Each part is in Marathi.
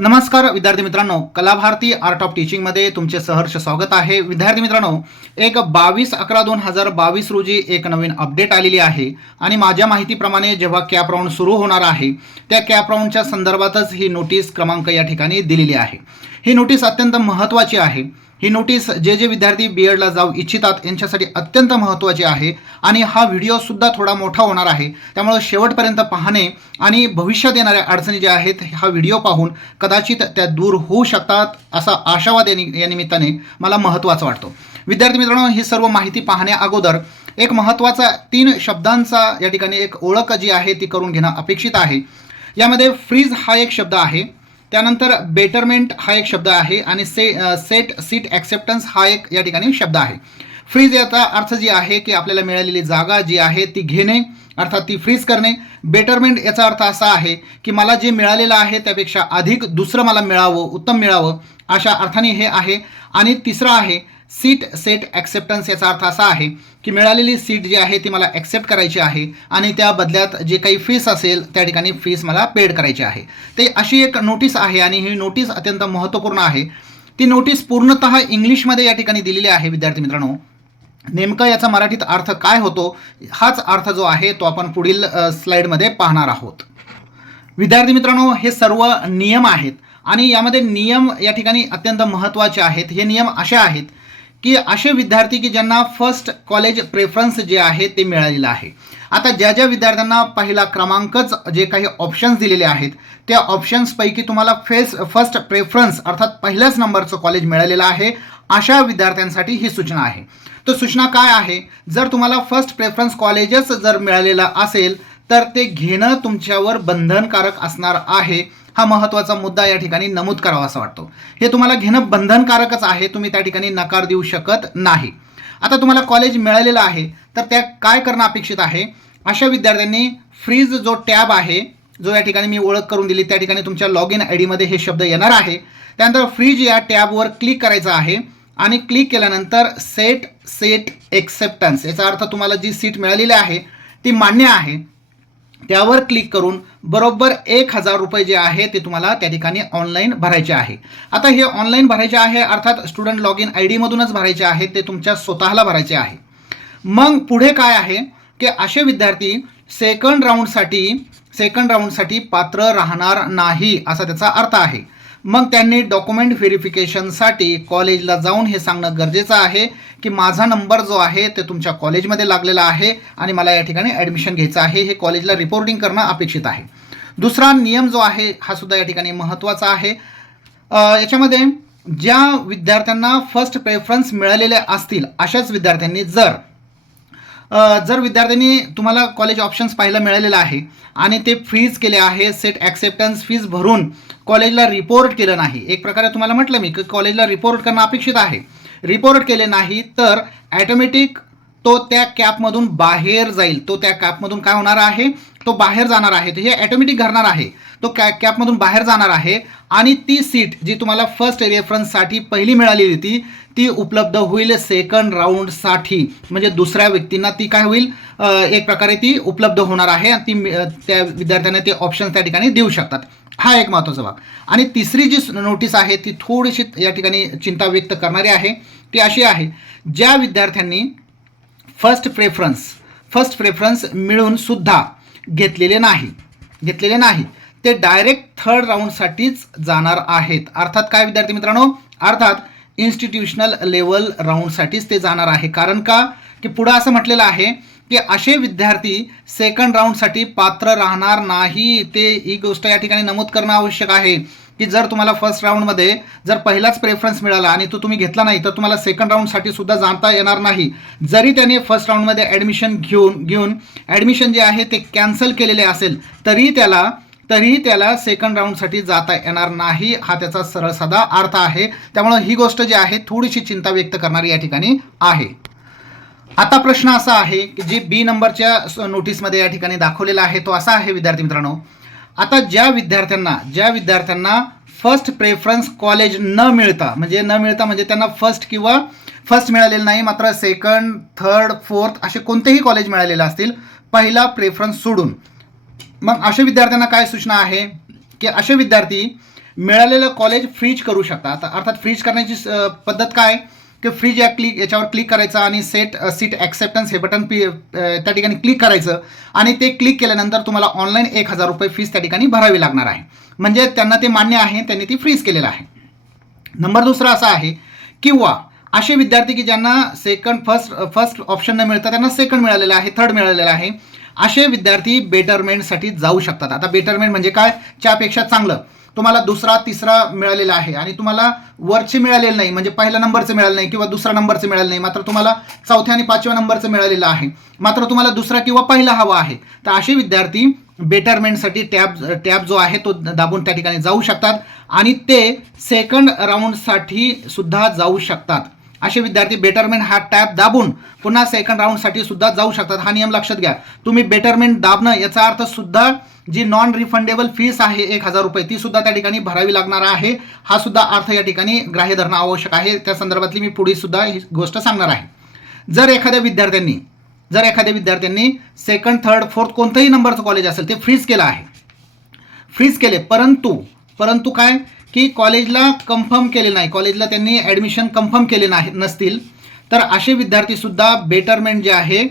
नमस्कार विद्यार्थी मित्रांनो. कलाभारती आर्ट ऑफ टीचिंगमध्ये तुमचे सहर्ष स्वागत आहे. विद्यार्थी मित्रांनो एक बावीस अकरा दोन हजार बावीस रोजी एक नवीन अपडेट आलेली आहे आणि माझ्या माहितीप्रमाणे जेव्हा कॅप राऊंड सुरू होणार आहे त्या कॅप राऊंडच्या संदर्भातच ही नोटीस क्रमांक या ठिकाणी दिलेली आहे. ही नोटीस अत्यंत महत्त्वाची आहे. ही नोटीस जे जे विद्यार्थी बी एडला जाऊ इच्छितात यांच्यासाठी अत्यंत महत्त्वाची आहे. आणि हा व्हिडिओसुद्धा थोडा मोठा होणार आहे. त्यामुळं शेवटपर्यंत पाहणे आणि भविष्यात येणाऱ्या अडचणी ज्या आहेत हा व्हिडिओ पाहून कदाचित त्या दूर होऊ शकतात असा आशावाद या निमित्ताने मला महत्त्वाचा वाटतो. विद्यार्थी मित्रांनो ही सर्व माहिती पाहण्या अगोदर एक महत्त्वाचा तीन शब्दांचा या ठिकाणी एक ओळख जी आहे ती करून घेणं अपेक्षित आहे. यामध्ये फ्रीज हा एक शब्द आहे. त्यानंतर बेटरमेंट हा एक शब्द आहे आणि से सेट सीट ॲक्सेप्टन्स हा एक या ठिकाणी शब्द आहे. फ्रीज याचा अर्थ जी आहे की आपल्याला मिळालेली जागा जी आहे ती घेणे अर्थात ती फ्रीज करणे. बेटरमेंट याचा अर्थ असा आहे की मला जे मिळालेलं आहे त्यापेक्षा अधिक दुसरं मला मिळावं उत्तम मिळावं अशा अर्थाने हे आहे. आणि तिसरं आहे सीट सेट ॲक्सेप्टन्स याचा अर्थ असा आहे की मिळालेली सीट जी आहे ती मला ॲक्सेप्ट करायची आहे आणि त्या बदल्यात जे काही फीस असेल त्या ठिकाणी फीस मला पेड करायची आहे. ते अशी एक नोटीस आहे आणि ही नोटीस अत्यंत महत्त्वपूर्ण आहे. ती नोटीस पूर्णतः इंग्लिशमध्ये या ठिकाणी दिलेली आहे विद्यार्थी मित्रांनो. नेमकं याचा मराठीत अर्थ काय होतो? हाच अर्थ जो आहे तो आपण पुढील स्लाईडमध्ये स्लाइडमध्ये पाहणार आहोत. विद्यार्थी मित्रांनो हे सर्व नियम आहेत आणि यामध्ये नियम या ठिकाणी अत्यंत महत्त्वाचे आहेत. हे नियम असे आहेत की असे विद्यार्थी की ज्यांना फर्स्ट कॉलेज प्रेफरन्स जे आहे ते मिळालेलं आहे. आता ज्या ज्या विद्यार्थ्यांना पहिला क्रमांकच जे काही ऑप्शन्स दिलेले आहेत त्या ऑप्शन्सपैकी तुम्हाला फेस फर्स्ट प्रेफरन्स अर्थात पहिल्याच नंबरचं कॉलेज मिळालेलं आहे अशा विद्यार्थ्यांसाठी ही सूचना आहे. तर सूचना काय आहे? जर तुम्हाला फर्स्ट प्रेफरन्स कॉलेजच जर मिळालेलं असेल तर ते घेणं तुमच्यावर बंधनकारक असणार आहे. हा महत्त्वाचा मुद्दा या ठिकाणी नमूद करावा असा वाटतो. हे तुम्हाला घेणं बंधनकारकच आहे तुम्ही त्या ठिकाणी नकार देऊ शकत नाही. आता तुम्हाला कॉलेज मिळालेलं आहे तर त्या काय करणं अपेक्षित आहे? अशा विद्यार्थ्यांनी फ्रीज जो टॅब आहे जो या ठिकाणी मी ओळख करून दिली त्या ठिकाणी तुमच्या लॉग इन आय डीमध्ये हे शब्द येणार आहे. त्यानंतर फ्रीज या टॅबवर क्लिक करायचं आहे आणि क्लिक केल्यानंतर सेट सेट एक्सेप्टन्स याचा अर्थ तुम्हाला जी सीट मिळालेली आहे ती मान्य आहे. त्यावर क्लिक करून बरोबर एक हजार रुपये जे आहे ते तुम्हाला त्या ठिकाणी ऑनलाईन भरायचे आहे. आता हे ऑनलाईन भरायचे आहे अर्थात स्टुडंट लॉग इन आय डीमधूनच भरायचे आहे ते तुमच्या स्वतःला भरायचे आहे. मग पुढे काय आहे की असे विद्यार्थी सेकंड राऊंडसाठी सेकंड राऊंडसाठी पात्र राहणार नाही असा त्याचा अर्थ आहे. मग त्यांनी डॉक्युमेंट व्हेरिफिकेशनसाठी कॉलेजला जाऊन हे सांगणं गरजेचं आहे की माझा नंबर जो आहे ते तुमच्या कॉलेजमध्ये लागलेला आहे आणि मला या ठिकाणी ॲडमिशन घ्यायचं आहे. हे कॉलेजला रिपोर्टिंग करणं अपेक्षित आहे. दुसरा नियम जो आहे हा सुद्धा या ठिकाणी महत्त्वाचा आहे. याच्यामध्ये ज्या विद्यार्थ्यांना फर्स्ट प्रेफरन्स मिळालेले असतील अशाच विद्यार्थ्यांनी जर जर विद्यार्थ्यांनी तुम्हाला कॉलेज ऑप्शन्स पाहायला मिळालेलं आहे आणि ते फीज केले आहे सेट ॲक्सेप्टन्स फीज भरून कॉलेजला रिपोर्ट केलं नाही. एक प्रकारे तुम्हाला म्हटलं मी की कॉलेजला रिपोर्ट करणं अपेक्षित आहे. रिपोर्ट केले नाही तर ॲटोमॅटिक तो त्या कॅपमधून बाहेर जाईल. तो त्या कॅपमधून काय होणार आहे? तो बाहेर जाणार आहे. तर हे ॲटोमॅटिक घडणार आहे. तो कॅ कॅपमधून बाहेर जाणार आहे. आणि ती सीट जी तुम्हाला फर्स्ट रेफरन्ससाठी पहिली मिळालेली ती ती उपलब्ध होईल सेकंड राऊंडसाठी म्हणजे दुसऱ्या व्यक्तींना ती काय होईल? एक प्रकारे ती उपलब्ध होणार आहे आणि ती त्या विद्यार्थ्यांना ते ऑप्शन त्या ठिकाणी देऊ शकतात. हा एक महत्त्वाचा भाग. आणि तिसरी जी नोटीस आहे ती थोडीशी या ठिकाणी चिंता व्यक्त करणारी आहे ती अशी आहे ज्या विद्यार्थ्यांनी फर्स्ट प्रेफरन्स फर्स्ट प्रेफरन्स मिळून सुद्धा घेतलेले नाही घेतलेले नाही. ते डायरेक्ट थर्ड राऊंडसाठीच जाणार आहेत. अर्थात काय विद्यार्थी मित्रांनो? अर्थात इन्स्टिट्यूशनल लेवल राऊंडसाठीच ते जाणार आहे. कारण का? की पुढं असं म्हटलेलं आहे की असे विद्यार्थी सेकंड राऊंडसाठी पात्र राहणार नाही. ते ही गोष्ट या ठिकाणी नमूद करणं आवश्यक आहे. की जर तुम्हाला फर्स्ट राऊंडमध्ये जर पहिलाच प्रेफरन्स मिळाला आणि तो तुम्ही घेतला नाही तर तुम्हाला सेकंड राऊंडसाठी सुद्धा जाणता येणार नाही. जरी त्याने फर्स्ट राऊंडमध्ये ॲडमिशन घेऊन घेऊन ॲडमिशन जे आहे ते कॅन्सल केलेले असेल तरी त्याला तरीही त्याला सेकंड राऊंडसाठी जाता येणार नाही. हा त्याचा सरळ साधा अर्थ आहे. त्यामुळं ही गोष्ट जी आहे थोडीशी चिंता व्यक्त करणारी या ठिकाणी आहे. आता प्रश्न असा आहे की जी बी नंबरच्या नोटीसमध्ये या ठिकाणी दाखवलेला आहे तो असा आहे विद्यार्थी मित्रांनो. आता ज्या विद्यार्थ्यांना ज्या विद्यार्थ्यांना फर्स्ट प्रेफरन्स कॉलेज न मिळता म्हणजे न मिळता म्हणजे त्यांना फर्स्ट किंवा फर्स्ट मिळालेलं नाही मात्र सेकंड थर्ड फोर्थ असे कोणतेही कॉलेज मिळालेले असतील पहिला प्रेफरन्स सोडून मग अशा विद्यार्थ्यांना काय सूचना आहे? की असे विद्यार्थी मिळालेलं कॉलेज फ्रीज करू शकतात. अर्थात फ्रीज करण्याची पद्धत काय? की फ्रीज या क्लिक याच्यावर क्लिक करायचं आणि सेट सीट ॲक्सेप्टन्स हे बटन पी त्या ठिकाणी क्लिक करायचं आणि ते क्लिक केल्यानंतर तुम्हाला ऑनलाईन एक हजार रुपये फीस त्या ठिकाणी भरावी लागणार आहे. म्हणजे त्यांना ते मान्य आहे त्यांनी ती फ्रीज केलेलं आहे. नंबर दुसरा असा आहे किंवा असे विद्यार्थी की ज्यांना सेकंड फर्स्ट फर्स्ट ऑप्शन न मिळतं त्यांना सेकंड मिळालेलं आहे थर्ड मिळालेलं आहे. असे विद्यार्थी बेटरमेंटसाठी जाऊ शकतात. आता बेटरमेंट म्हणजे काय? त्यापेक्षा चांगलं. तुम्हाला दुसरा तिसरा मिळालेला आहे आणि तुम्हाला वरचे मिळालेलं नाही म्हणजे पहिल्या नंबरचं मिळालं नाही किंवा दुसरा नंबरचं मिळालं नाही मात्र तुम्हाला चौथ्या आणि पाचव्या नंबरचं मिळालेलं आहे. मात्र तुम्हाला दुसरा किंवा पहिला हवा आहे. तर असे विद्यार्थी बेटरमेंटसाठी टॅब टॅब जो आहे तो दाबून त्या ठिकाणी जाऊ शकतात आणि ते सेकंड राऊंडसाठी सुद्धा जाऊ शकतात. असे विद्यार्थी बेटरमेंट हा टॅब दाबून पुन्हा सेकंड राऊंडसाठी सुद्धा जाऊ शकतात. हा नियम लक्षात घ्या. तुम्ही बेटरमेंट दाबणं याचा अर्थ सुद्धा जी नॉन रिफंडेबल फीस आहे एक हजार रुपये ती सुद्धा त्या ठिकाणी भरावी लागणार आहे. हा सुद्धा अर्थ या ठिकाणी ग्राह्य धरणं आवश्यक आहे. त्या संदर्भातली मी पुढे सुद्धा ही गोष्ट सांगणार आहे. जर एखाद्या विद्यार्थ्यांनी जर एखाद्या विद्यार्थ्यांनी सेकंड थर्ड फोर्थ कोणतंही नंबरचं कॉलेज असेल ते फ्रीज केलं आहे. फ्रीज केले. परंतु परंतु काय? की कॉलेजला कन्फर्म केले नाही कॉलेजला त्यांनी ॲडमिशन कन्फर्म केले नाही नसतील तर असे विद्यार्थीसुद्धा बेटरमेंट जे आहे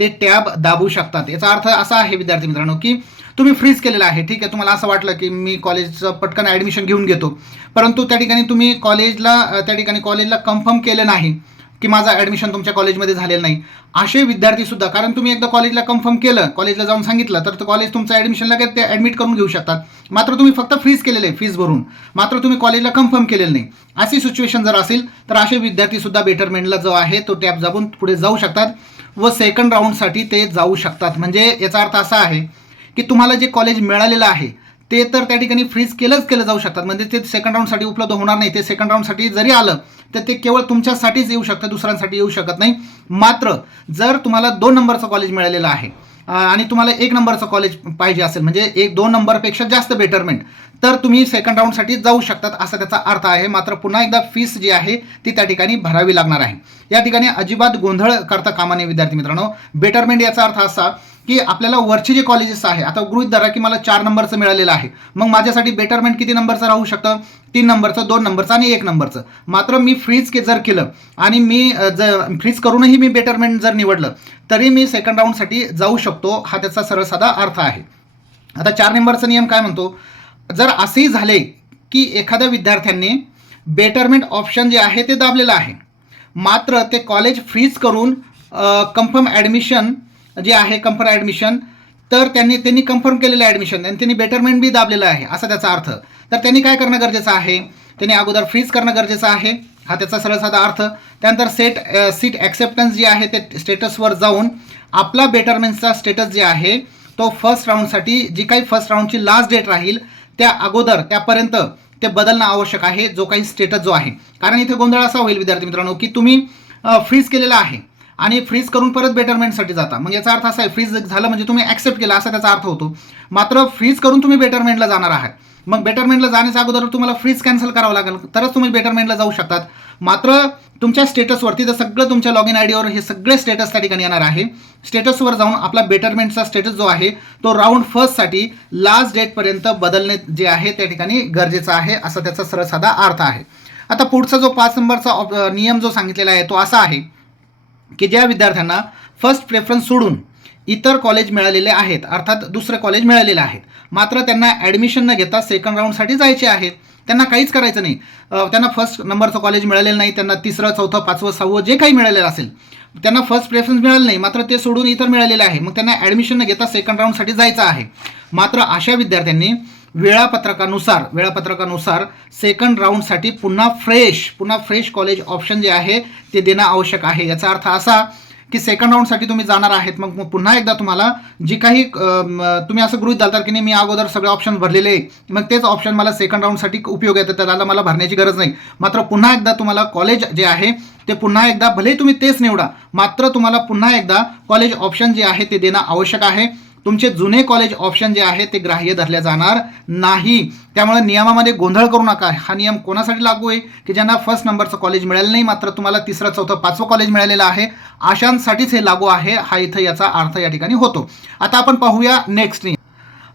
ते टॅब दाबू शकतात. याचा अर्थ असा आहे विद्यार्थी मित्रांनो की तुम्ही फ्रीज केलेलं आहे ठीक आहे तुम्हाला असं वाटलं की मी कॉलेजचं पटकन ॲडमिशन घेऊन घेतो परंतु त्या ठिकाणी तुम्ही कॉलेजला त्या ठिकाणी कॉलेजला कन्फर्म केलं नाही की माझं ॲडमिशन तुमच्या कॉलेजमध्ये झालेलं नाही. असे विद्यार्थी सुद्धा कारण तुम्ही एकदा कॉलेजला कन्फर्म केलं कॉलेजला जाऊन सांगितलं तर कॉलेज तुमचं ॲडमिशन लगेच ते ॲडमिट करून घेऊ शकतात. मात्र तुम्ही फक्त फीज केलेलं आहे फीज भरून. मात्र तुम्ही कॉलेजला कन्फर्म केलेलं नाही. अशी सिच्युएशन जर असेल तर असे विद्यार्थी सुद्धा बेटरमेंटला जो आहे तो टॅप जाबून पुढे जाऊ शकतात व सेकंड राऊंडसाठी ते जाऊ शकतात. म्हणजे याचा अर्थ असा आहे की तुम्हाला जे कॉलेज मिळालेलं आहे ते तर त्या ठिकाणी फ्रीज केलंच केलं जाऊ शकतात. म्हणजे ते सेकंड राऊंडसाठी उपलब्ध होणार नाही. ते सेकंड राऊंडसाठी जरी आलं तर ते केवळ तुमच्यासाठीच येऊ शकतं दुसऱ्यांसाठी येऊ शकत नाही. मात्र जर तुम्हाला दोन नंबरचं कॉलेज मिळालेलं आहे आणि तुम्हाला एक नंबरचं कॉलेज पाहिजे असेल म्हणजे एक दोन नंबरपेक्षा जास्त बेटरमेंट तर तुम्ही सेकंड राऊंडसाठी जाऊ शकतात असा त्याचा अर्थ आहे. मात्र पुन्हा एकदा फीस जी आहे ती त्या ठिकाणी भरावी लागणार आहे. या ठिकाणी अजिबात गोंधळ करता कामा नये विद्यार्थी मित्रांनो. बेटरमेंट याचा अर्थ असा की आपल्याला वरचे जे कॉलेजेस आहे आता गृहित धरा की मला चार नंबरचं मिळालेलं आहे. मग माझ्यासाठी बेटरमेंट किती नंबरचं राहू शकतं? तीन नंबरचं दोन नंबरचं आणि एक नंबरचं मात्र मी फ्रीज के जर केलं आणि मी जर फ्रीज करूनही मी बेटरमेंट जर निवडलं तरी मी सेकंड राऊंडसाठी जाऊ शकतो हा त्याचा सरळ साधा अर्थ आहे. आता चार नंबरचा नियम काय म्हणतो? जर असेही झाले की एखाद्या विद्यार्थ्यांनी बेटरमेंट ऑप्शन जे आहे ते दाबलेलं आहे मात्र ते कॉलेज फ्रीज करून कन्फर्म ॲडमिशन जे आहे कन्फर्म ॲडमिशन तर त्यांनी त्यांनी कन्फर्म केलेलं ॲडमिशन आणि त्यांनी बेटरमेंट बी दाबलेलं आहे असा त्याचा अर्थ. तर त्यांनी काय करणं गरजेचं आहे? त्यांनी अगोदर फ्रीज करणं गरजेचं आहे. हा त्याचा सरळ साधा अर्थ. त्यानंतर सेट सीट ॲक्सेप्टन्स जे आहे ते स्टेटसवर जाऊन आपला बेटरमेंटचा स्टेटस जे आहे तो फर्स्ट राऊंडसाठी जी काही फर्स्ट राऊंडची लास्ट डेट राहील त्या अगोदर त्यापर्यंत ते बदलणं आवश्यक आहे जो काही स्टेटस जो आहे. कारण इथे गोंधळ असा होईल विद्यार्थी मित्रांनो की तुम्ही फ्रीज केलेला आहे. आणि फ्रीज करून परत बेटरमेंटसाठी जाता. मग याचा अर्थ असा आहे फ्रीज झालं म्हणजे तुम्ही ॲक्सेप्ट केला असा त्याचा अर्थ होतो. मात्र फ्रीज करून तुम्ही बेटरमेंटला जाणार आहात. मग बेटरमेंटला जाण्याच्या अगोदर तुम्हाला फ्रीज कॅन्सल करावं लागेल तरच तुम्ही बेटरमेंटला जाऊ शकतात. मात्र तुमच्या स्टेटसवरती तर सगळं तुमच्या लॉग इन आय डीवर हे सगळे स्टेटस त्या ठिकाणी येणार आहे. स्टेटसवर जाऊन आपला बेटरमेंटचा स्टेटस जो आहे तो राऊंड फर्स्टसाठी लास्ट डेटपर्यंत बदलणे जे आहे त्या ठिकाणी गरजेचं आहे असा त्याचा सरळ साधा अर्थ आहे. आता पुढचा जो पाच नंबरचा नियम जो सांगितलेला आहे तो असा आहे. की ज्या विद्यार्थ्यांना फर्स्ट प्रेफरन्स सोडून इतर कॉलेज मिळालेले आहेत अर्थात दुसरं कॉलेज मिळालेलं आहेत मात्र त्यांना ॲडमिशन न घेता सेकंड राऊंडसाठी जायचे आहेत त्यांना काहीच करायचं नाही. त्यांना फर्स्ट नंबरचं कॉलेज मिळालेलं नाही त्यांना तिसरं चौथं पाचवं सहावं जे काही मिळालेलं असेल त्यांना फर्स्ट प्रेफरन्स मिळालं नाही. मात्र ते सोडून इतर मिळालेले आहे. मग त्यांना ॲडमिशन न घेता सेकंड राऊंडसाठी जायचं आहे. मात्र अशा विद्यार्थ्यांनी वेळापत्रकानुसार वेळापत्रकानुसार सेकंड राऊंडसाठी पुन्हा फ्रेश पुन्हा फ्रेश कॉलेज ऑप्शन जे आहे ते देणं आवश्यक आहे. याचा अर्थ असा की सेकंड राऊंडसाठी तुम्ही जाणार आहेत. मग मग पुन्हा एकदा तुम्हाला जी काही तुम्ही असं गृहित तर की नाही मी अगोदर सगळे ऑप्शन भरलेले आहे. मग तेच ऑप्शन मला सेकंड राऊंडसाठी उपयोग येतं त्याला मला भरण्याची गरज नाही. मात्र पुन्हा एकदा तुम्हाला कॉलेज जे आहे ते पुन्हा एकदा भले तुम्ही तेच निवडा मात्र तुम्हाला पुन्हा एकदा कॉलेज ऑप्शन जे आहे ते देणं आवश्यक आहे. तुमचे जुने कॉलेज ऑप्शन जे आहे ते ग्राह्य धरले जाणार नाही. त्यामुळे नियमामध्ये गोंधळ करू नका. हा नियम कोणासाठी लागू आहे? की ज्यांना फर्स्ट नंबरचं कॉलेज मिळालं नाही मात्र तुम्हाला तिसरं चौथं पाचवं कॉलेज मिळालेलं आहे अशांसाठीच हे लागू आहे हा इथं याचा अर्थ या ठिकाणी होतो. आता आपण पाहूया नेक्स्ट नियम.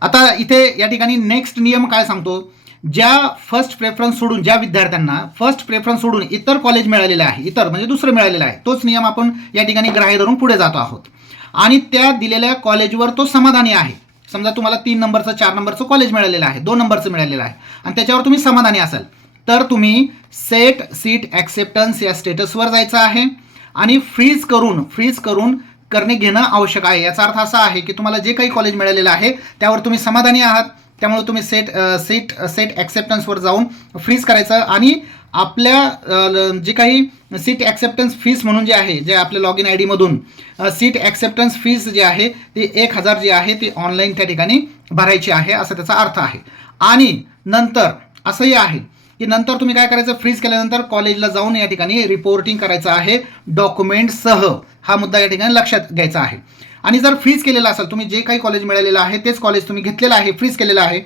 आता इथे या ठिकाणी नेक्स्ट नियम काय सांगतो? ज्या फर्स्ट प्रेफरन्स सोडून ज्या विद्यार्थ्यांना फर्स्ट प्रेफरन्स सोडून इतर कॉलेज मिळालेलं आहे इतर म्हणजे दुसरं मिळालेलं आहे तोच नियम आपण या ठिकाणी ग्राह्य धरून पुढे जातो आहोत. आणि त्या दिलेल्या कॉलेजवर तो समाधानी आहे. समजा तुम्हाला तीन नंबरचं चार नंबरचं कॉलेज मिळालेलं आहे दोन नंबरचं मिळालेलं आहे. आणि त्याच्यावर तुम्ही समाधानी असाल. तर तुम्ही सेट सीट ॲक्सेप्टन्स या स्टेटसवर जायचं आहे आणि फ्रीज करून फ्रीज करून करणे घेणं आवश्यक आहे. याचा अर्थ असा आहे की तुम्हाला जे काही कॉलेज मिळालेलं आहे त्यावर तुम्ही समाधानी आहात. त्यामुळे तुम्ही सेट सेट सेट ॲक्सेप्टन्सवर जाऊन फ्रीज करायचं आणि आपल्या ल- जे काही सीट ॲक्सेप्टन्स फीस म्हणून जे आहे जे आपल्या लॉग इन आय डीमधून सीट ॲक्सेप्टन्स फीस जी आहे ती एक हजार जी आहे ती ऑनलाईन त्या ठिकाणी भरायची आहे असा त्याचा अर्थ आहे. आणि नंतर असंही आहे की नंतर तुम्ही काय करायचं? फ्रीज केल्यानंतर कॉलेजला जाऊन या ठिकाणी रिपोर्टिंग करायचं आहे डॉक्युमेंटसह हा मुद्दा या ठिकाणी लक्षात घ्यायचा आहे. आणि जर फ्रीज केलेलं असेल तुम्ही जे काही कॉलेज मिळालेलं आहे तेच कॉलेज तुम्ही घेतलेलं आहे फ्रीज केलेलं आहे.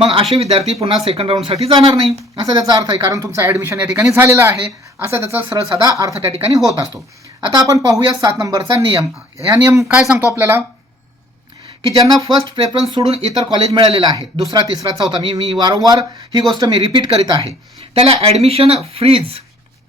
मग असे विद्यार्थी पुन्हा सेकंड राऊंडसाठी जाणार नाही. असा त्याचा अर्थ आहे. कारण तुमचं ॲडमिशन या ठिकाणी झालेलं आहे. असा त्याचा सरळ साधा अर्थ त्या ठिकाणी होत असतो. आता आपण पाहूया सात नंबरचा नियम. या नियम काय सांगतो आपल्याला? की ज्यांना फर्स्ट प्रेफरन्स सोडून इतर कॉलेज मिळालेलं आहे. दुसरा तिसरा चौथा मी मी वारंवार ही गोष्ट मी रिपीट करीत आहे. त्याला ॲडमिशन फ्रीज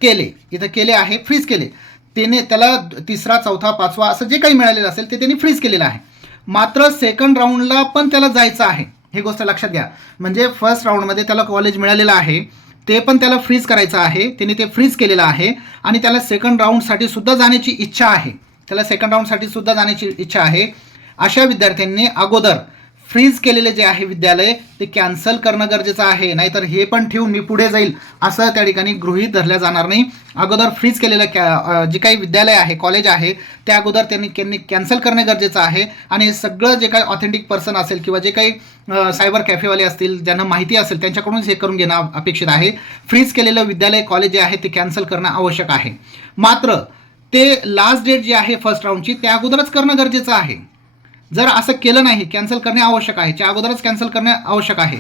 केले. इथं केले आहे फ्रीज केले. त्याने त्याला तिसरा चौथा पाचवा असं जे काही मिळालेलं असेल ते त्यांनी फ्रीज केलेलं आहे. मात्र सेकंड राऊंडला पण त्याला जायचं आहे. हे गोष्ट लक्षात घ्या. म्हणजे फर्स्ट राऊंडमध्ये त्याला कॉलेज मिळालेलं आहे. ते पण त्याला फ्रीज करायचं आहे. त्याने ते फ्रीज केलेलं आहे. आणि त्याला सेकंड राऊंडसाठी सुद्धा जाण्याची इच्छा आहे. त्याला सेकंड राऊंडसाठी सुद्धा जाण्याची इच्छा आहे. अशा विद्यार्थ्यांनी अगोदर फ्रीज केलेले जे आहे विद्यालय ते कॅन्सल करणं गरजेचं आहे. नाहीतर हे पण ठेवून मी पुढे जाईल असं त्या ठिकाणी गृहीत धरल्या जाणार नाही. अगोदर फ्रीज केलेलं कॅ जे काही विद्यालय आहे कॉलेज आहे त्या अगोदर त्यांनी त्यांनी कॅन्सल करणे गरजेचं आहे. आणि हे सगळं जे काही ऑथेंटिक पर्सन असेल किंवा जे काही सायबर कॅफेवाले असतील ज्यांना माहिती असेल त्यांच्याकडूनच हे करून घेणं अपेक्षित आहे. फ्रीज केलेलं विद्यालय कॉलेज जे आहे ते कॅन्सल करणं आवश्यक आहे. मात्र ते लास्ट डेट जी आहे फर्स्ट राऊंडची त्या अगोदरच करणं गरजेचं आहे. जर असं केलं नाही कॅन्सल करणे आवश्यक आहे त्या अगोदरच कॅन्सल करणे आवश्यक आहे.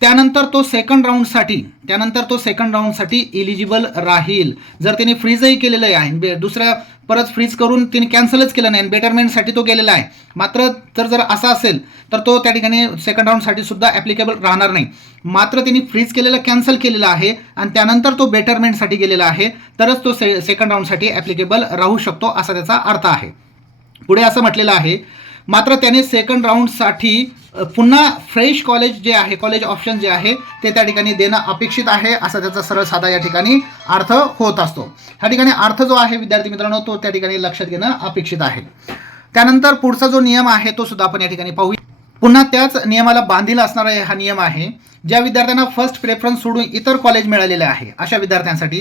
त्यानंतर तो सेकंड राऊंडसाठी त्यानंतर तो सेकंड राऊंडसाठी इलिजिबल राहील. जर त्याने फ्रीजही केलेलं आहे आणि बे- दुसऱ्या परत फ्रीज करून त्याने कॅन्सलच केलं नाही आणि बेटरमेंटसाठी तो गेलेला आहे मात्र तर जर असं असेल तर तो त्या ठिकाणी सेकंड राऊंडसाठी सुद्धा ॲप्लिकेबल राहणार नाही. मात्र त्यांनी फ्रीज केलेलं कॅन्सल केलेलं आहे आणि त्यानंतर तो बेटरमेंटसाठी गेलेला आहे तरच तो से सेकंड राऊंडसाठी ॲप्लिकेबल राहू शकतो असा त्याचा अर्थ आहे. पुढे असं म्हटलेलं आहे मात्र त्याने सेकंड राऊंडसाठी पुन्हा फ्रेश कॉलेज जे आहे कॉलेज ऑप्शन जे आहे ते त्या ठिकाणी देणं अपेक्षित आहे असा त्याचा सरळ साधा या ठिकाणी अर्थ होत असतो. ह्या ठिकाणी अर्थ जो आहे विद्यार्थी मित्रांनो तो त्या ठिकाणी लक्षात घेणं अपेक्षित आहे. त्यानंतर पुढचा जो नियम आहे तो सुद्धा आपण या ठिकाणी पाहू. पुन्हा त्याच नियमाला बांधील असणारा हा नियम आहे ज्या विद्यार्थ्यांना फर्स्ट प्रेफरन्स सोडून इतर कॉलेज मिळालेले आहे अशा विद्यार्थ्यांसाठी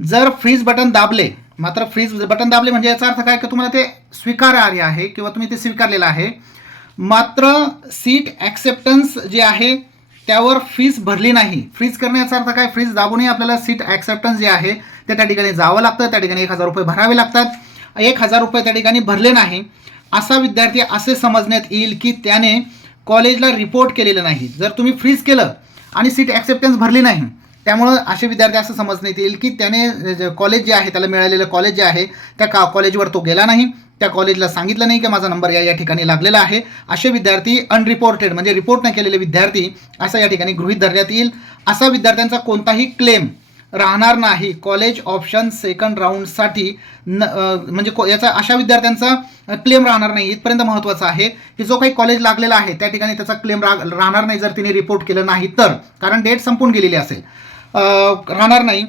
जर फ्रीज बटन दाबले मात्र फ्रीज बटन दाबले म्हणजे याचा अर्थ काय? की तुम्हाला ते स्वीकारार्य आहे किंवा तुम्ही ते स्वीकारलेलं आहे. मात्र सीट ॲक्सेप्टन्स जे आहे त्यावर फीज भरली नाही. फ्रीज करण्याचा अर्थ काय? फ्रीज दाबूनही आपल्याला सीट ॲक्सेप्टन्स जे आहे ते त्या ठिकाणी जावं लागतं. त्या ठिकाणी एक हजार रुपये भरावे लागतात. एक हजार रुपये त्या ठिकाणी भरले नाही. असा विद्यार्थी असे समजण्यात येईल की त्याने कॉलेजला रिपोर्ट केलेलं नाही. जर तुम्ही फ्रीज केलं आणि सीट ॲक्सेप्टन्स भरली नाही त्यामुळं असे विद्यार्थी असं समजण्यात येईल की त्याने जे कॉलेज जे आहे त्याला मिळालेलं कॉलेज जे आहे त्या का कॉलेजवर तो गेला नाही त्या कॉलेजला सांगितलं नाही की माझा नंबर या या ठिकाणी लागलेला आहे. असे विद्यार्थी अनरिपोर्टेड म्हणजे रिपोर्ट न केलेले विद्यार्थी असा या ठिकाणी गृहीत धरण्यात येईल. असा विद्यार्थ्यांचा कोणताही क्लेम राहणार नाही. कॉलेज ऑप्शन सेकंड राऊंडसाठी न म्हणजे को- याचा अशा विद्यार्थ्यांचा क्लेम राहणार नाही. इथपर्यंत महत्त्वाचं आहे की जो काही कॉलेज लागलेला आहे त्या ठिकाणी त्याचा क्लेम रा राहणार नाही जर तिने रिपोर्ट केलं नाही तर. कारण डेट संपून गेलेली असेल. राहणार नाही.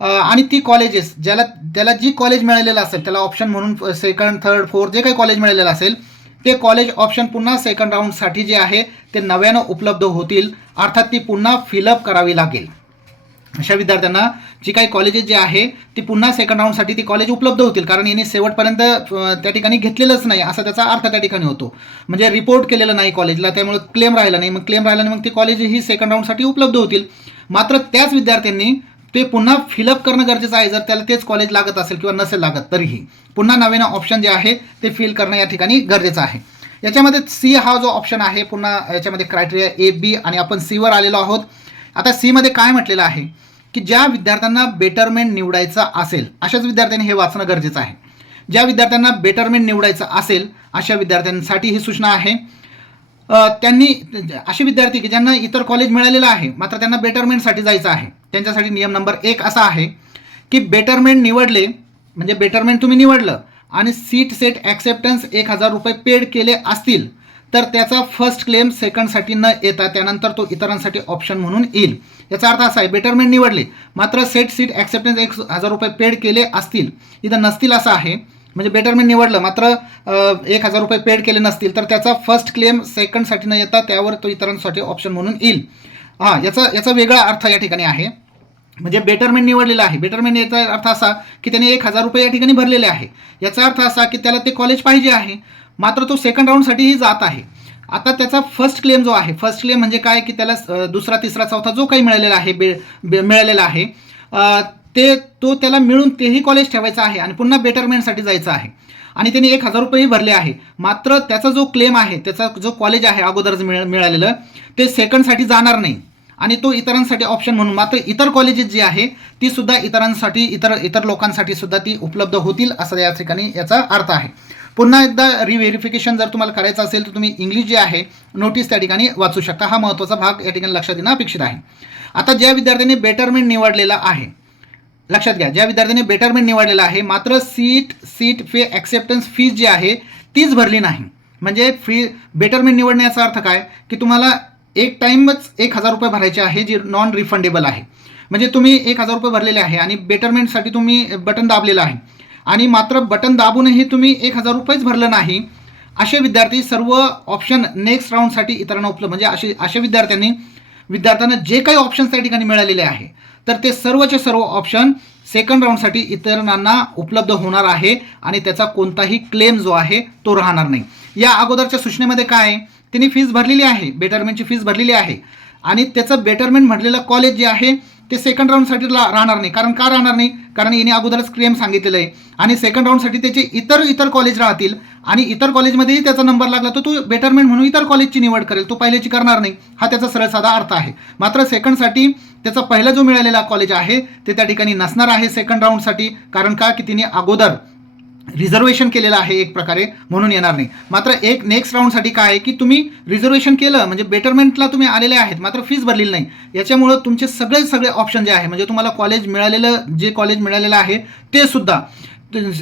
आणि ती कॉलेजेस ज्याला त्याला जी कॉलेज मिळालेलं असेल त्याला ऑप्शन म्हणून सेकंड थर्ड फोर्थ जे काही कॉलेज मिळालेलं असेल ते कॉलेज ऑप्शन पुन्हा सेकंड राऊंडसाठी जे आहे ते नव्यानं उपलब्ध होतील. अर्थात ती पुन्हा फिलअप करावी लागेल. अशा विद्यार्थ्यांना जी काही कॉलेजेस जे आहे ती पुन्हा सेकंड राऊंडसाठी ती कॉलेज उपलब्ध होतील. कारण यांनी शेवटपर्यंत त्या ठिकाणी घेतलेलंच नाही. असा त्याचा अर्थ त्या ठिकाणी होतो. म्हणजे रिपोर्ट केलेलं नाही कॉलेजला त्यामुळे क्लेम राहिला नाही. मग क्लेम राहिला नाही मग ती कॉलेज ही सेकंड राऊंडसाठी उपलब्ध होतील. मात्र त्याच विद्यार्थ्यांनी ते पुन्हा फिलअप करणं गरजेचं आहे. जर त्याला तेच कॉलेज लागत असेल किंवा नसेल लागत तरीही. पुन्हा नवीन ऑप्शन जे आहे ते फिल करणं या ठिकाणी गरजेचं आहे. याच्यामध्ये सी हा जो ऑप्शन आहे पुन्हा याच्यामध्ये क्रायटेरिया ए बी आणि आपण सीवर आलेलो आहोत. आता सीमध्ये काय म्हटलेलं आहे? की ज्या विद्यार्थ्यांना बेटरमेंट निवडायचं असेल अशाच विद्यार्थ्यांनी हे वाचणं गरजेचं आहे. ज्या विद्यार्थ्यांना बेटरमेंट निवडायचं असेल अशा विद्यार्थ्यांसाठी ही सूचना आहे. त्यांनी असे विद्यार्थी की ज्यांना इतर कॉलेज मिळालेलं आहे मात्र त्यांना बेटरमेंटसाठी जायचं आहे. त्यांच्यासाठी नियम नंबर एक असा आहे की बेटरमेंट निवडले म्हणजे बेटरमेंट तुम्ही निवडलं आणि सीट सेट ॲक्सेप्टन्स एक हजार रुपये पेड केले असतील तर त्याचा फर्स्ट क्लेम सेकंडसाठी न येता त्यानंतर तो इतरांसाठी ऑप्शन म्हणून येईल. याचा अर्थ असा आहे बेटरमेंट निवडले मात्र सेट सीट ॲक्सेप्टन्स एक हजार रुपये पेड केले असतील. इथं नसतील असं आहे म्हणजे बेटरमेंट निवडलं. मात्र एक हजार रुपये पेड केले नसतील तर त्याचा फर्स्ट क्लेम सेकंडसाठी न येता त्यावर तो इतरांसाठी ऑप्शन म्हणून येईल. हां याचा याचा वेगळा अर्थ या ठिकाणी आहे. म्हणजे बेटरमेंट निवडलेला आहे. बेटरमेंट याचा अर्थ असा की त्याने एक हजार रुपये या ठिकाणी भरलेले आहे. याचा अर्थ असा की त्याला ते कॉलेज पाहिजे आहे. मात्र तो सेकंड राऊंडसाठीही जात आहे. आता त्याचा फर्स्ट क्लेम जो आहे फर्स्ट क्लेम म्हणजे काय की त्याला दुसरा तिसरा चौथा जो काही मिळालेला आहे बे मिळालेला आहे ते तो त्याला मिळून तेही कॉलेज ठेवायचं आहे आणि पुन्हा बेटरमेंटसाठी जायचं आहे. आणि त्यांनी एक हजार रुपयेही भरले आहे. मात्र त्याचा जो क्लेम आहे त्याचा जो कॉलेज आहे अगोदर मिळ मिळालेलं ते सेकंडसाठी जाणार नाही. आणि तो इतरांसाठी ऑप्शन म्हणून मात्र इतर कॉलेजेस जी आहे ती सुद्धा इतरांसाठी इतर इतर लोकांसाठी सुद्धा ती उपलब्ध होतील असं या ठिकाणी याचा अर्थ आहे. पुन्हा एकदा रिव्हेरिफिकेशन जर तुम्हाला करायचं असेल तर तुम्ही इंग्लिश जे आहे नोटीस त्या ठिकाणी वाचू शकता. हा महत्त्वाचा भाग या ठिकाणी लक्षात येणं अपेक्षित आहे. आता ज्या विद्यार्थ्यांनी बेटरमेंट निवडलेला आहे लक्षात घ्या ज्या विद्यार्थ्यांनी बेटरमेंट निवडलेलं आहे मात्र seat seat fee acceptance fees जी आहे तीच भरली नाही. म्हणजे फी बेटरमेंट निवडण्याचा अर्थ काय? की तुम्हाला एक टाईमच एक हजार रुपये भरायचे आहे जी नॉन रिफंडेबल आहे. म्हणजे तुम्ही एक हजार रुपये भरलेले आहे आणि बेटरमेंटसाठी तुम्ही बटन दाबलेलं आहे. आणि मात्र बटन दाबूनही तुम्ही एक हजार रुपयेच भरलं नाही असे विद्यार्थी सर्व ऑप्शन नेक्स्ट राऊंडसाठी इतरांना उपलब्ध म्हणजे असे अशा विद्यार्थ्यांनी विद्यार्थ्यांना जे काही ऑप्शन्स त्या ठिकाणी मिळालेले आहे तर ते सर्वचे सर्व ऑप्शन सेकंड राऊंडसाठी इतरांना उपलब्ध होणार आहे आणि त्याचा कोणताही क्लेम जो आहे तो राहणार नाही. या अगोदरच्या सूचनेमध्ये काय आहे? त्यांनी फीस भरलेली आहे बेटरमेंटची फीस भरलेली आहे. आणि त्याचं बेटरमेंट म्हटलेलं कॉलेज जे आहे ते सेकंड राऊंडसाठी राहणार नाही. कारण का राहणार नाही? कारण याने अगोदरच क्लेम सांगितलेलं आहे. आणि सेकंड राऊंडसाठी त्याचे इतर इतर कॉलेज राहतील. आणि इतर कॉलेजमध्येही त्याचा नंबर लागला तर तो बेटरमेंट म्हणून इतर कॉलेजची निवड करेल. तो पहिल्याची करणार नाही. हा त्याचा सरळ साधा अर्थ आहे. मात्र सेकंडसाठी त्याचा पहिला जो मिळालेला कॉलेज आहे ते त्या ठिकाणी नसणार आहे सेकंड राऊंडसाठी कारण का? की तिने अगोदर रिझर्वेशन केलेलं आहे एक प्रकारे म्हणून येणार नाही. मात्र एक नेक्स्ट राऊंडसाठी काय आहे की तुम्ही रिझर्वेशन केलं म्हणजे बेटरमेंटला तुम्ही आलेले आहेत मात्र फीज भरलेली नाही. याच्यामुळं तुमचे सगळे सगळे ऑप्शन जे आहे म्हणजे तुम्हाला कॉलेज मिळालेलं जे कॉलेज मिळालेलं आहे ते सुद्धा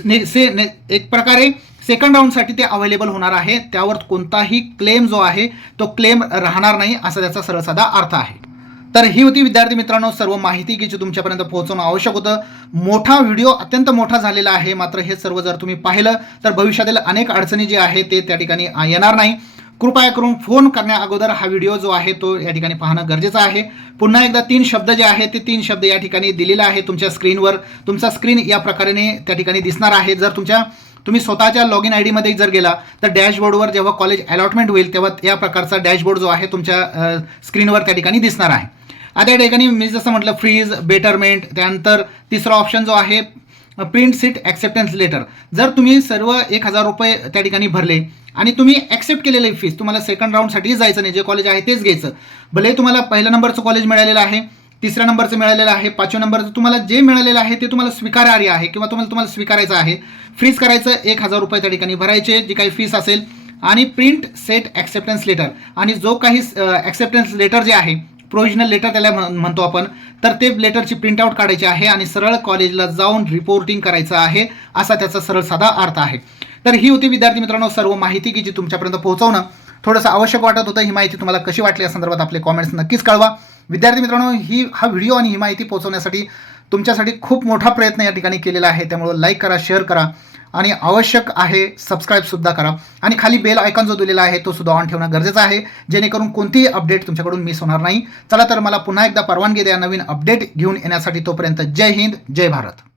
ने- से ने- एक प्रकारे सेकंड राऊंडसाठी ते अवेलेबल होणार आहे. त्यावर कोणताही क्लेम जो आहे तो क्लेम राहणार नाही असा त्याचा सरळ साधा अर्थ आहे. तर ही होती विद्यार्थी मित्रांनो सर्व माहिती की जी तुमच्यापर्यंत पोहोचवणं आवश्यक होतं. मोठा व्हिडिओ अत्यंत मोठा झालेला आहे. मात्र हे सर्व जर तुम्ही पाहिलं तर भविष्यातील अनेक अडचणी जे आहे ते त्या ठिकाणी येणार नाही. कृपया करून फोन करण्या अगोदर हा व्हिडिओ जो आहे तो या ठिकाणी पाहणं गरजेचं आहे. पुन्हा एकदा तीन शब्द जे आहेत ते तीन शब्द या ठिकाणी दिलेले आहे तुमच्या स्क्रीनवर. तुमचा स्क्रीन या प्रकारे त्या ठिकाणी दिसणार आहे. जर तुमच्या तुम्ही स्वतःच्या लॉग इन आय डीमध्ये जर गेला तर डॅशबोर्डवर जेव्हा कॉलेज अलॉटमेंट होईल तेव्हा या प्रकारचा डॅशबोर्ड जो आहे तुमच्या स्क्रीनवर त्या ठिकाणी दिसणार आहे. आता या ठिकाणी मी जसं म्हटलं फ्रीज बेटरमेंट त्यानंतर तिसरा ऑप्शन जो आहे प्रिंट सीट ॲक्सेप्टन्स लेटर जर तुम्ही सर्व एक हजार रुपये त्या ठिकाणी भरले आणि तुम्ही ॲक्सेप्ट केलेली फीस तुम्हाला सेकंड राऊंडसाठी जायचं नाही जे कॉलेज आहे तेच घ्यायचं. भले तुम्हाला पहिल्या नंबरचं कॉलेज मिळालेलं आहे तिसऱ्या नंबरचं मिळालेलं आहे पाचव्या नंबरचं तुम्हाला जे मिळालेलं आहे ते तुम्हाला स्वीकारार्य आहे किंवा तुम्हाला तुम्हाला स्वीकारायचं आहे. फ्रीज करायचं एक हजार रुपये त्या ठिकाणी भरायचे जी काही फीस असेल. आणि प्रिंट सेट ॲक्सेप्टन्स लेटर आणि जो काही ॲक्सेप्टन्स लेटर जे आहे प्रोव्हिजनल लेटर त्याला म्हण- म्हणतो आपण. तर ते लेटरची प्रिंटआउट काढायची आहे आणि सरळ कॉलेजला जाऊन रिपोर्टिंग करायचं आहे असा त्याचा सरळ साधा अर्थ आहे. तर ही होती विद्यार्थी मित्रांनो सर्व माहिती की जी तुमच्यापर्यंत पोहोचवणं. थोडंसं आवश्यक वाटत होतं ही माहिती तुम्हाला कशी वाटली या संदर्भात आपले कॉमेंट्स नक्कीच कळवा. विद्यार्थी मित्रांनो ही हा व्हिडिओ आणि ही माहिती पोहोचवण्यासाठी तुमच्यासाठी खूप मोठा प्रयत्न या ठिकाणी केलेला आहे. त्यामुळं लाईक करा शेअर करा. आणि आवश्यक आहे सबस्क्राईबसुद्धा करा. आणि खाली बेल आयकॉन जो दिलेला आहे तो सुद्धा ऑन ठेवणं गरजेचं आहे. जेणेकरून कोणतीही अपडेट तुमच्याकडून मिस होणार नाही. चला तर मला पुन्हा एकदा परवानगी द्या नवीन अपडेट घेऊन येण्यासाठी. तोपर्यंत जय हिंद जय भारत.